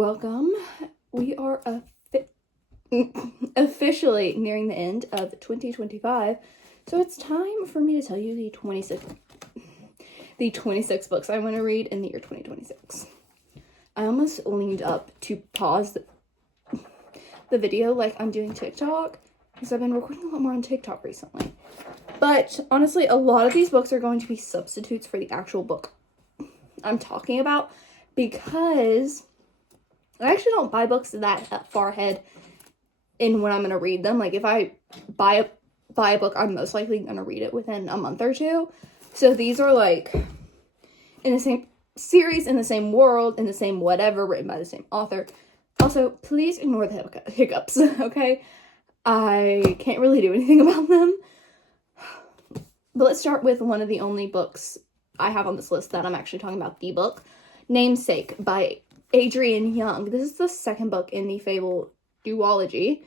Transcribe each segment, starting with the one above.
Welcome. We are officially nearing the end of 2025, so it's time for me to tell you the 26 books I want to read in the year 2026. I almost leaned up to pause the video like I'm doing TikTok, because I've been recording a lot more on TikTok recently. But honestly, a lot of these books are going to be substitutes for the actual book I'm talking about, because I actually don't buy books that far ahead in when I'm going to read them. Like, if I buy a book, I'm most likely going to read it within a month or two. So these are, like, in the same series, in the same world, in the same whatever, written by the same author. Also, please ignore the hiccups, okay? I can't really do anything about them. But let's start with one of the only books I have on this list that I'm actually talking about, the book, Namesake by Adrienne Young. This is the second book in the Fable duology.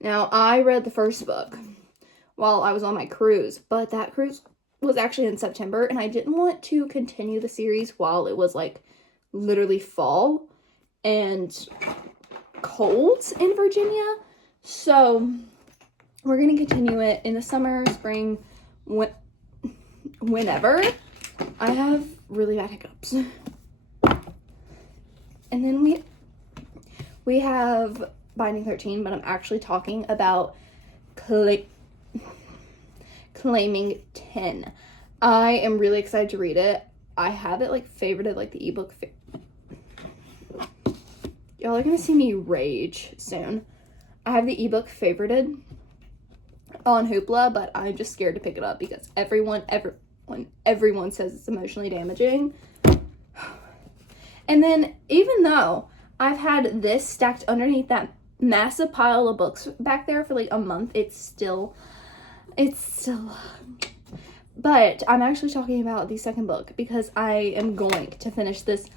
Now, I read the first book while I was on my cruise, but that cruise was actually in September, and I didn't want to continue the series while it was, like, literally fall and cold in Virginia. So we're going to continue it in the summer, spring, whenever. I have really bad hiccups. And then we have Binding 13, but I'm actually talking about Claiming 10. I am really excited to read it. I have it, like, favorited, like, the ebook. Y'all are gonna see me rage soon. I have the ebook favorited on Hoopla, but I'm just scared to pick it up because everyone says it's emotionally damaging. And then, even though I've had this stacked underneath that massive pile of books back there for like a month, it's still, but I'm actually talking about the second book because I am going to finish this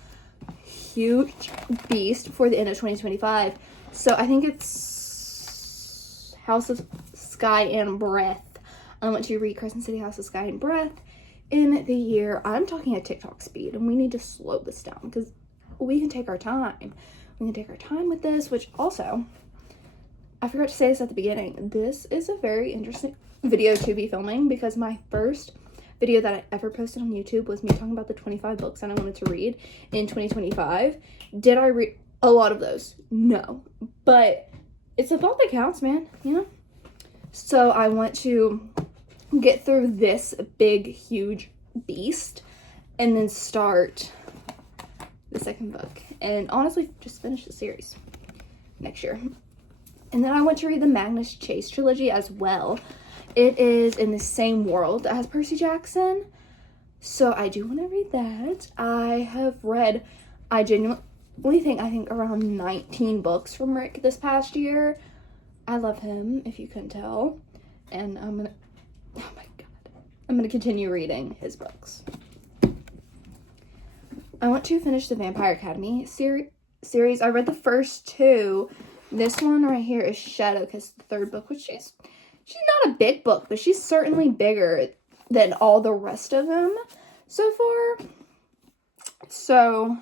huge beast before the end of 2025. So I think it's House of Sky and Breath. I want to read Crescent City House of Sky and Breath in the year. I'm talking at TikTok speed, and we need to slow this down because we can take our time. We can take our time with this, which also, I forgot to say this at the beginning. This is a very interesting video to be filming because my first video that I ever posted on YouTube was me talking about the 25 books that I wanted to read in 2025. Did I read a lot of those? No. But it's the thought that counts, man, you know? So I want to get through this big, huge beast and then start the second book. And honestly, just finish the series next year. And then I want to read the Magnus Chase trilogy as well. It is in the same world as Percy Jackson, so I do want to read that. I genuinely think around 19 books from Rick this past year. I love him, if you couldn't tell. And oh my god, I'm gonna continue reading his books. I want to finish the Vampire Academy series. I read the first two. This one right here is Shadowkiss, the third book, which she's not a big book, but she's certainly bigger than all the rest of them so far. So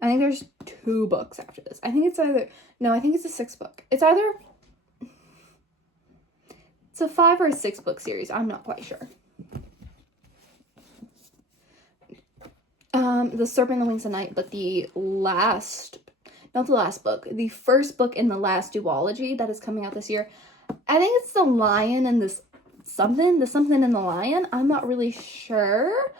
I think there's 2 books after this. I think it's a 6th book. It's a 5 or a 6 book series. I'm not quite sure. The Serpent and the Wings of Night, but not the last book, the first book in the last duology that is coming out this year. I think it's The Lion and the something in the Lion. I'm not really sure,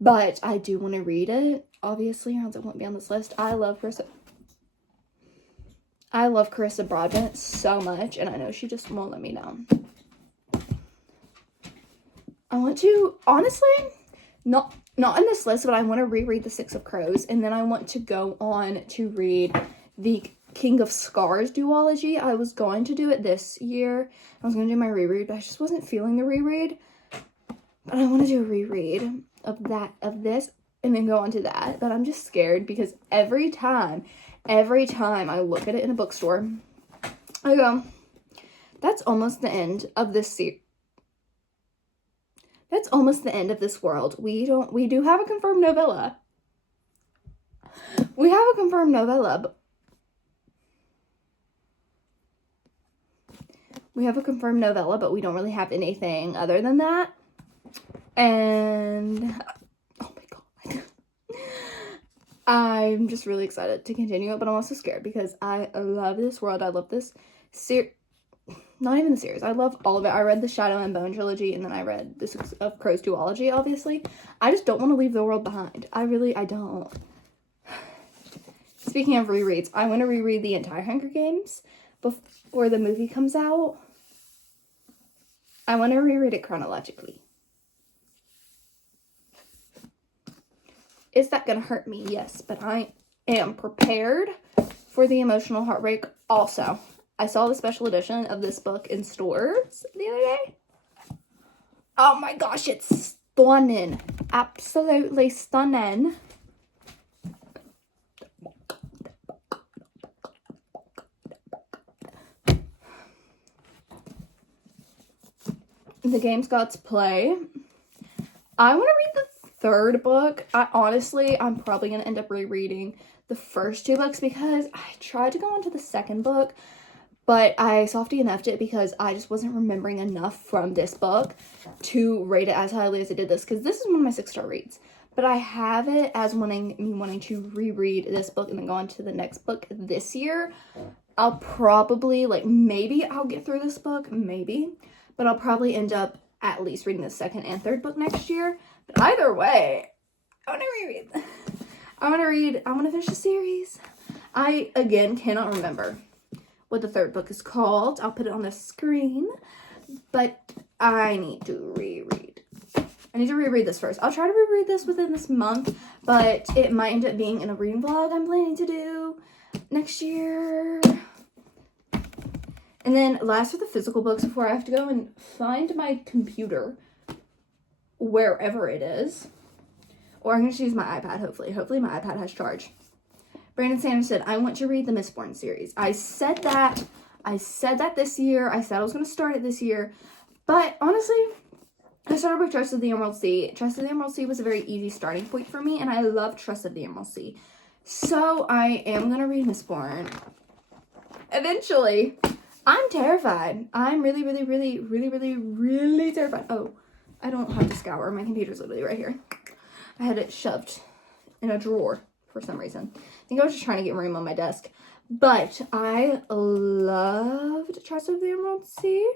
but I do want to read it, obviously, or else it won't be on this list. I love Carissa Broadbent so much, and I know she just won't let me down. I want to, honestly, not in this list, but I want to reread The Six of Crows, and then I want to go on to read the King of Scars duology. I was going to do it this year. I was going to do my reread, but I just wasn't feeling the reread. But I want to do a reread of this, and then go on to that. But I'm just scared because every time I look at it in a bookstore, I go, that's almost the end of this series. That's almost the end of this world. We do have a confirmed novella. We have a confirmed novella, but we don't really have anything other than that. And oh my god. I'm just really excited to continue it, but I'm also scared because I love this world. I love this not even the series. I love all of it. I read the Shadow and Bone trilogy, and then I read the Six of Crows duology, obviously. I just don't want to leave the world behind. I don't. Speaking of rereads, I want to reread the entire Hunger Games before the movie comes out. I want to reread it chronologically. Is that going to hurt me? Yes, but I am prepared for the emotional heartbreak also. I saw the special edition of this book in stores the other day. Oh my gosh, it's stunning. Absolutely stunning. The Games Gods Play. I want to read the third book. I'm probably going to end up rereading the first two books because I tried to go on to the second book, but I softy enoughed it because I just wasn't remembering enough from this book to rate it as highly as I did this, because this is one of my 6-star reads. But I have it as wanting to reread this book and then go on to the next book this year. I'll probably, maybe I'll get through this book, maybe. But I'll probably end up at least reading the second and third book next year. But either way, I want to reread. I want to finish the series. I, again, cannot remember what the third book is called. I'll put it on the screen. But I need to reread. I need to reread this first. I'll try to reread this within this month. But it might end up being in a reading vlog I'm planning to do next year. And then last are the physical books before I have to go and find my computer wherever it is. Or I'm going to use my iPad, hopefully. Hopefully my iPad has charge. Brandon Sanders said, I want to read the Mistborn series. I said that this year. I said I was going to start it this year. But honestly, I started with Trust of the Emerald Sea. Trust of the Emerald Sea was a very easy starting point for me. And I love Trust of the Emerald Sea. So I am going to read Mistborn eventually. I'm terrified. I'm really, really, really, really, really, really terrified. Oh, I don't have to scour. My computer's literally right here. I had it shoved in a drawer for some reason. I think I was just trying to get room on my desk. But I loved Trust of the Emerald Sea.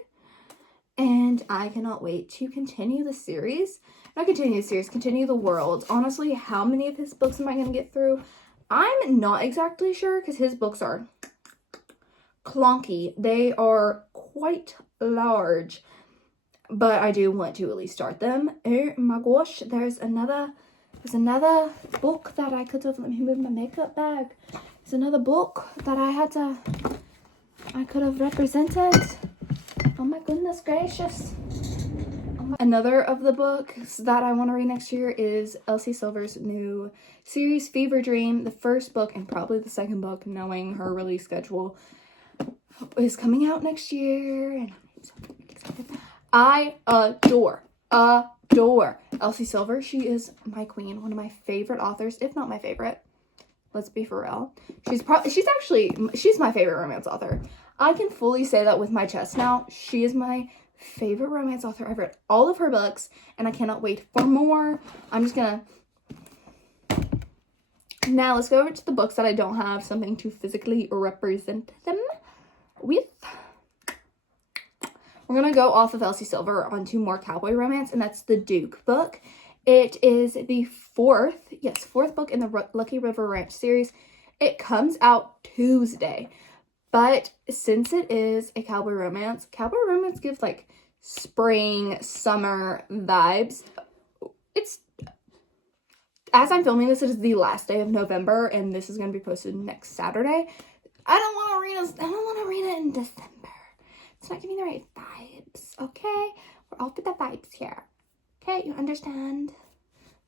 And I cannot wait to continue the series. Not continue the series, continue the world. Honestly, how many of his books am I going to get through? I'm not exactly sure because his books are clunky. They are quite large, but I do want to at least start them. Oh my gosh, there's another book that I could have, let me move my makeup bag. There's another book that I could have represented. Oh my goodness gracious. Another of the books that I want to read next year is Elsie Silver's new series, Fever Dream. The first book and probably the second book, knowing her release schedule, is coming out next year, and I'm so excited. I adore Elsie Silver. She is my queen, one of my favorite authors, if not my favorite. Let's be for real. She's my favorite romance author. I can fully say that with my chest now. She is my favorite romance author. I've read all of her books, and I cannot wait for more. I'm just gonna... Now, let's go over to the books that I don't have something to physically represent them with. We're gonna go off of Elsie Silver onto more cowboy romance, and that's the Duke book. It is the fourth book in the Lucky River Ranch series. It comes out Tuesday, but since it is a cowboy romance gives like spring, summer vibes. It's, as I'm filming this, it is the last day of November, and this is going to be posted next Saturday. I don't want to read it in December. It's not giving the right vibes, okay? We're all for the vibes here. Okay, you understand?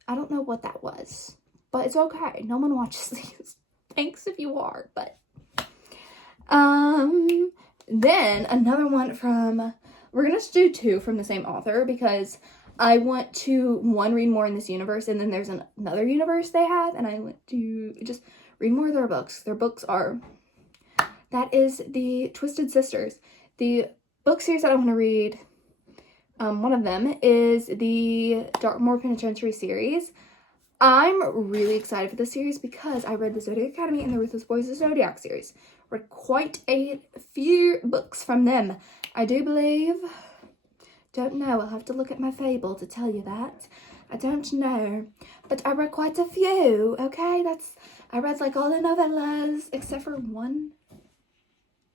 I don't know what that was, but it's okay. No one watches these. Thanks if you are, but... Then another one from... We're going to do two from the same author because I want to, one, read more in this universe, and then there's another universe they have, and I want to just read more of their books. Their books are, that is the Twisted Sisters. The book series that I want to read, one of them is the Darkmoor Penitentiary series. I'm really excited for this series because I read the Zodiac Academy and the Ruthless Boys of Zodiac series. Read quite a few books from them. I do believe, don't know, I'll have to look at my fable to tell you that. I don't know, but I read quite a few, okay? I read like all the novellas, except for one.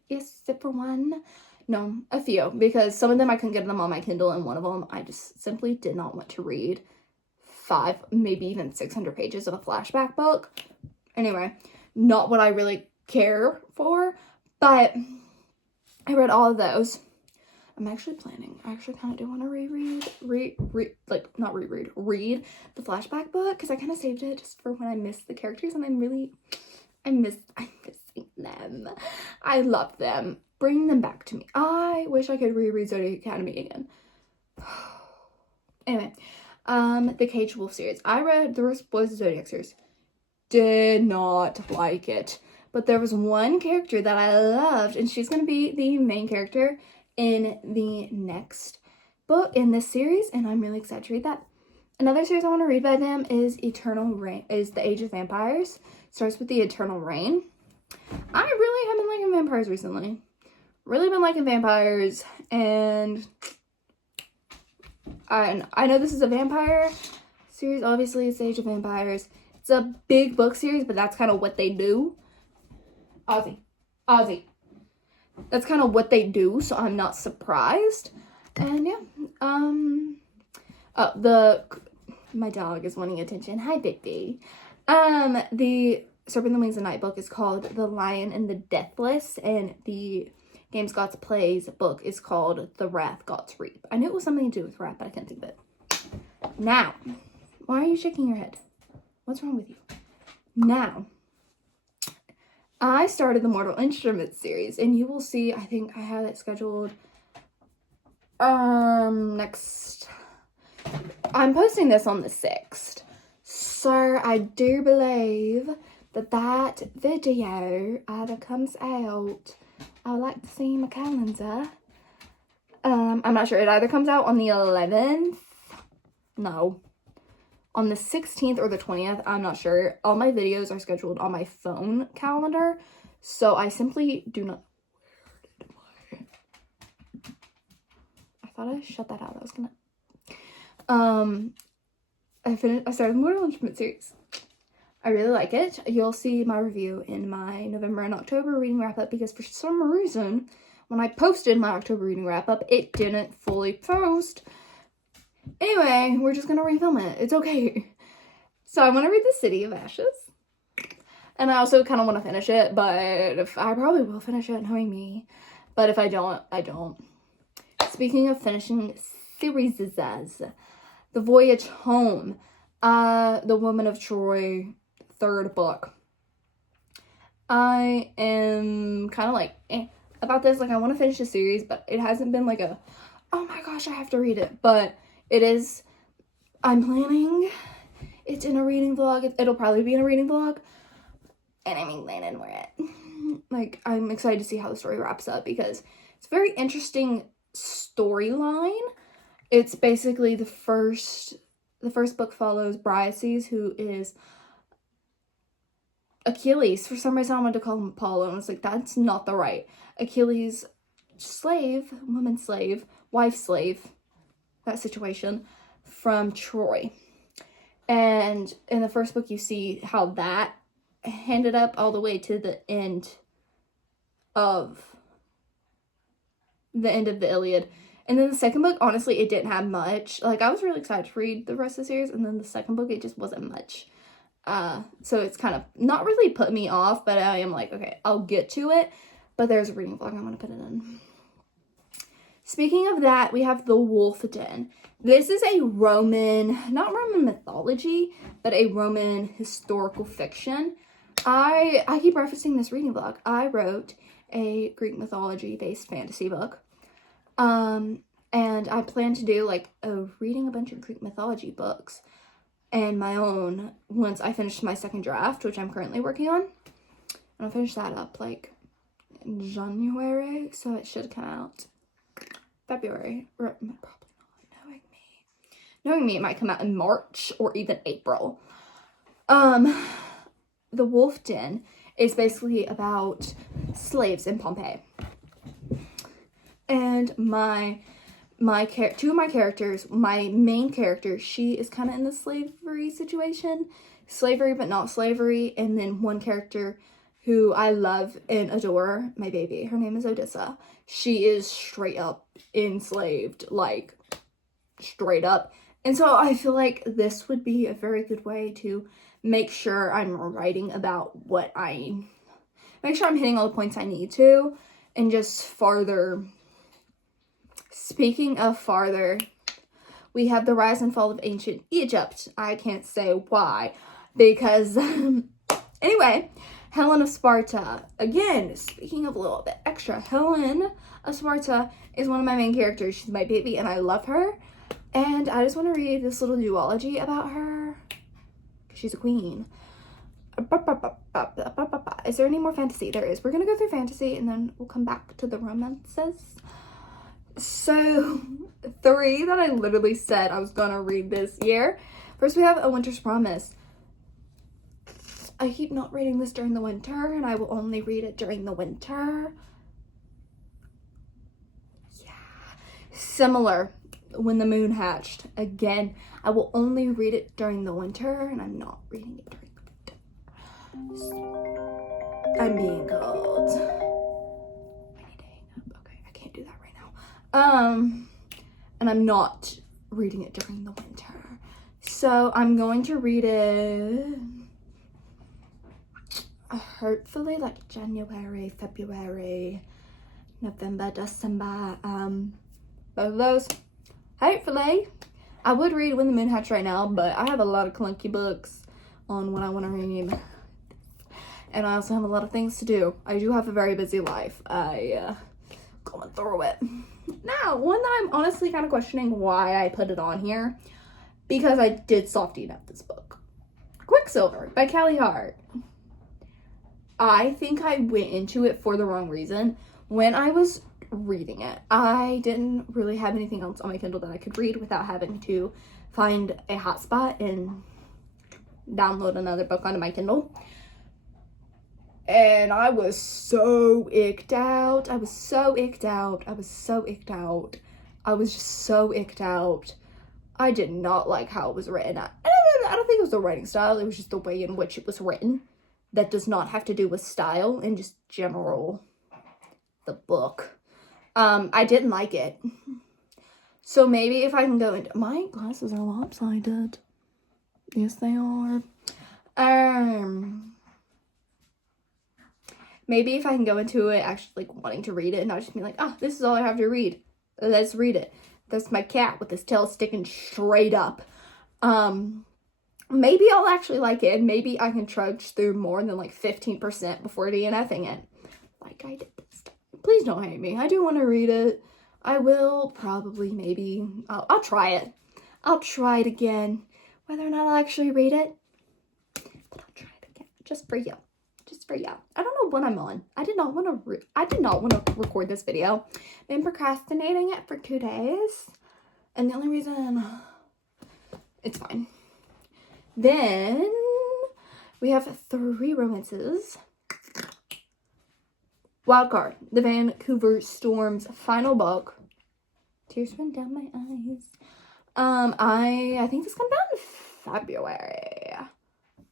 Yes, except for one. No, a few, because some of them I couldn't get them on my Kindle, and one of them I just simply did not want to read 5, maybe even 600 pages of a flashback book. Anyway, not what I really care for, but I read all of those. I'm actually planning, I actually kind of do want to read the flashback book, because I kind of saved it just for when I miss the characters, and I'm missing them. I love them. Bring them back to me. I wish I could reread Zodiac Academy again. Anyway, the Caged Wolf series. I read the Ruthless Boys of Zodiac series. Did not like it. But there was one character that I loved, and she's going to be the main character in the next book in this series, and I'm really excited to read that. Another series I want to read by them is Eternal Reign, is The Age of Vampires. Starts with the Eternal Reign. I really have been liking vampires recently. Really been liking vampires, and I know this is a vampire series. Obviously, it's The Age of Vampires. It's a big book series, but that's kind of what they do. Ozzy. That's kind of what they do, so I'm not surprised. And yeah, my dog is wanting attention. Hi, Bigby. The Serpent and the Wings of Night book is called The Lion and the Deathless, and the Games Gods Plays book is called The Wrath Gods Reap. I knew it was something to do with wrath, but I couldn't think of it. Now, why are you shaking your head? What's wrong with you? Now, I started the Mortal Instruments series, and you will see, I think I have it scheduled, next, I'm posting this on the 6th, so I do believe that video either comes out, I would like to see my calendar, I'm not sure, it either comes out on the 11th, no, on the 16th or the 20th, I'm not sure. All my videos are scheduled on my phone calendar, so I simply do not, I thought I shut that out, I was gonna, I started the Mortal Instruments series. I really like it. You'll see my review in my November and October reading wrap-up, because for some reason, when I posted my October reading wrap-up, it didn't fully post. Anyway, we're just gonna refilm it. It's okay. So I want to read The City of Ashes. And I also kind of want to finish it, but if I probably will finish it, knowing me. But if I don't, I don't. Speaking of finishing series, The Voyage Home, The Woman of Troy, 3rd book. I am kind of like about this. Like, I want to finish the series, but it hasn't been like a, oh my gosh, I have to read it. But it is, I'm planning, it's in a reading vlog. It'll probably be in a reading vlog. And I'm excited for it. Like, I'm excited to see how the story wraps up, because it's a very interesting storyline. It's basically the first book follows Briaces, who is Achilles. For some reason I wanted to call him Apollo, and it's like, that's not the right. Achilles' slave, woman slave, wife slave, that situation, from Troy. And in the first book you see how that ended up all the way to the end of the Iliad. And then the second book, honestly, it didn't have much. Like, I was really excited to read the rest of the series, and then the second book, it just wasn't much. So it's kind of not really put me off, but I am like, okay, I'll get to it. But there's a reading vlog I'm going to put it in. Speaking of that, we have The Wolf Den. This is a not Roman mythology, but a Roman historical fiction. I keep referencing this reading vlog. I wrote a Greek mythology-based fantasy book. And I plan to do like reading a bunch of Greek mythology books and my own once I finish my second draft, which I'm currently working on. And I'll finish that up like in January, so it should come out February. Or probably not, knowing me. Knowing me, it might come out in March or even April. The Wolf Den is basically about slaves in Pompeii. And two of my characters, my main character, she is kind of in the slavery situation. Slavery, but not slavery. And then one character who I love and adore, my baby, her name is Odessa. She is straight up enslaved, like straight up. And so I feel like this would be a very good way to make sure I'm writing about make sure I'm hitting all the points I need to, and just farther. Speaking of farther, we have the rise and fall of ancient Egypt. I can't say why, because anyway, Helen of Sparta. Again, speaking of a little bit extra, Helen of Sparta is one of my main characters. She's my baby and I love her. And I just want to read this little duology about her. She's a queen. Is there any more fantasy? There is. We're going to go through fantasy and then we'll come back to the romances. So, 3 that I literally said I was going to read this year. First, we have A Winter's Promise. I keep not reading this during the winter, and I will only read it during the winter. Yeah. Similar, When the Moon Hatched. Again, I will only read it during the winter, and I'm not reading it during the winter. I'm being cold. I need to hang up. Okay, I can't do that right now. And I'm not reading it during the winter. So I'm going to read it hopefully like January, February, November, December, both of those. Hopefully. I would read When the Moon Hatched right now, but I have a lot of clunky books on what I want to read. And I also have a lot of things to do. I do have a very busy life. Going through it. Now, one that I'm honestly kind of questioning why I put it on here, because I did soften up this book. Quicksilver by Callie Hart. I think I went into it for the wrong reason. When I was reading it, I didn't really have anything else on my Kindle that I could read without having to find a hotspot and download another book onto my Kindle. And I was so icked out. I was just so icked out. I did not like how it was written. I don't think it was the writing style. It was just the way in which it was written. That does not have to do with style and just general, the book. I didn't like it. So maybe if I can go into, my glasses are lopsided. Yes, they are. Maybe if I can go into it actually like wanting to read it and not just be like, this is all I have to read. Let's read it. That's my cat with his tail sticking straight up. Maybe I'll actually like it, and maybe I can trudge through more than like 15% before DNFing it. Like I did this time. Please don't hate me. I do want to read it. I will probably, maybe. I'll try it. I'll try it again. Whether or not I'll actually read it, but I'll try it again. Just for you. I don't know what I'm on. I did not want to record this video. Been procrastinating it for 2 days. And the only reason, it's fine. Then we have 3 romances. Wildcard, the Vancouver Storm's final book. Tears run down my eyes. I think this comes out in February.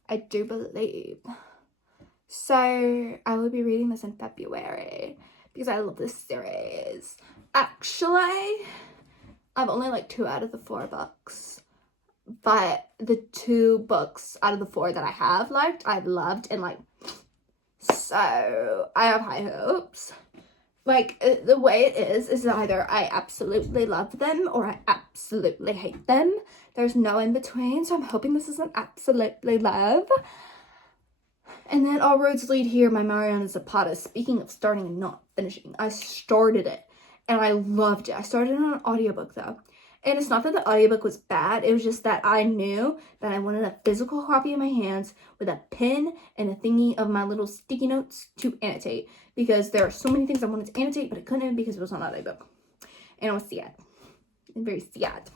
I do believe. So I will be reading this in February because I love this series. Actually, I've only like 2 out of the 4 books. But the 2 books out of the 4 that I have liked, I've loved, and like, so I have high hopes. Like, the way it is either I absolutely love them or I absolutely hate them. There's no in between, so I'm hoping this is an absolutely love. And then All Roads Lead Here by Mariana Zapata. Speaking of starting and not finishing, I started it and I loved it. I started on an audiobook though. And it's not that the audiobook was bad. It was just that I knew that I wanted a physical copy in my hands with a pen and a thingy of my little sticky notes to annotate. Because there are so many things I wanted to annotate, but I couldn't because it was on audiobook. And I was sad. And very sad.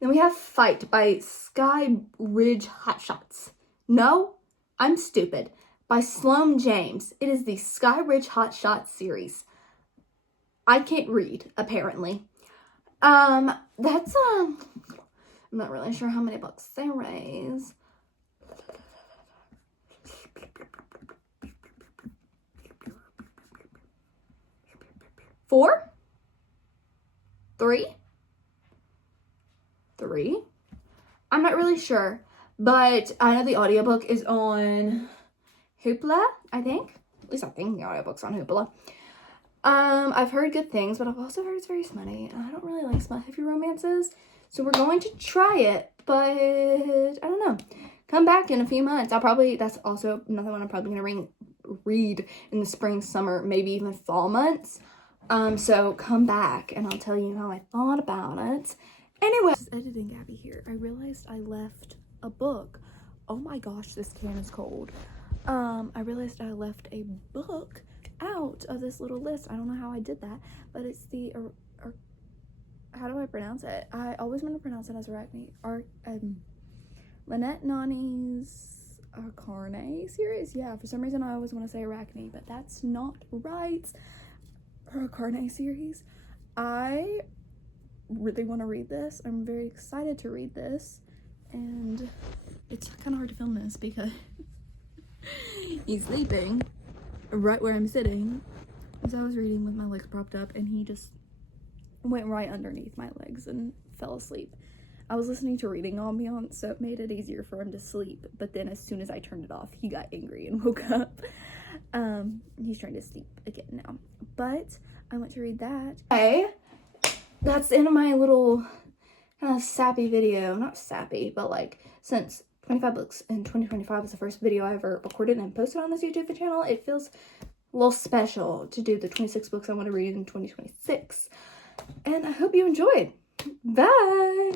Then we have Fight by Sky Ridge Hotshots. No, I'm stupid. By Sloan James. It is the Sky Ridge Hotshots series. I can't read, apparently. I'm not really sure how many books they raise. Four? Three? I'm not really sure, but I know the audiobook is on Hoopla, I think. At least I think the audiobook's on Hoopla. I've heard good things, but I've also heard it's very smutty, and I don't really like smut-heavy romances, so we're going to try it, but I don't know. Come back in a few months. That's also another one I'm probably gonna read in the spring, summer, maybe even fall months. So come back, and I'll tell you how I thought about it. Anyway, just editing Gabby here. I realized I left a book. Oh my gosh, this can is cold. I realized I left a book out of this little list. I don't know how I did that, but it's the how do I pronounce it? I always want to pronounce it as Lynette Nani's Arcane series. Yeah, for some reason I always want to say Arachne, but that's not right. Her Arcane series. I really want to read this. I'm very excited to read this, and it's kind of hard to film this because he's sleeping right where I'm sitting, as I was reading with my legs propped up, and he just went right underneath my legs and fell asleep. I was listening to reading ambiance, so it made it easier for him to sleep, but then as soon as I turned it off, he got angry and woke up. He's trying to sleep again now, but I went to read that. Okay, that's the end of my little kind of sappy video. Not sappy, but like, since 25 books in 2025 was the first video I ever recorded and posted on this YouTube channel, it feels a little special to do the 26 books I want to read in 2026. And I hope you enjoyed. Bye!